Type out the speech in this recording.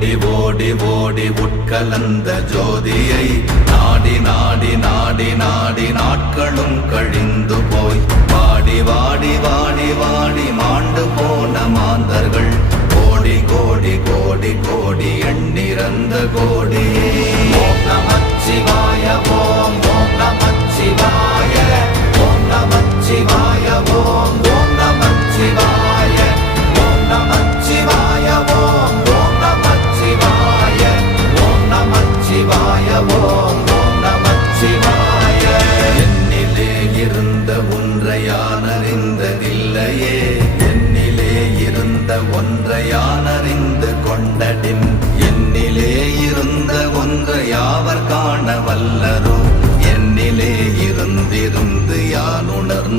ஓடி ஓடி ஓடி உட்கலந்த ஜோதியை நாடி நாடி நாடி நாடி நாட்களும் கழிந்து போய் வாடி வாடி வாடி வாடி மாண்டு போன மாந்தர்கள் கோடி கோடி கோடி கோடி எண்ணிறந்த கோடி. ஓம் நமச்சிவாய ஓம் ஓம் நமச்சிவாய ஓம் நமச்சிவாய ஓம் ஓம் நமச்சிவாய ஓம் நமச்சிவாய ஓம் ஓம் நமச்சிவாய ஓம் நமச்சிவாய ஓம் ஓம் நமச்சிவாய. என்னிலே இருந்த ஒன்றை யான் அறிந்ததில்லையே, என்னிலே இருந்த ஒன்றை யான் அறிந்து கொண்டடின், என்னிலே இருந்த ஒன்றை யாவர் காண வல்லரோ, என்னிலே இருந்திருந்து யான் உணர்ந்து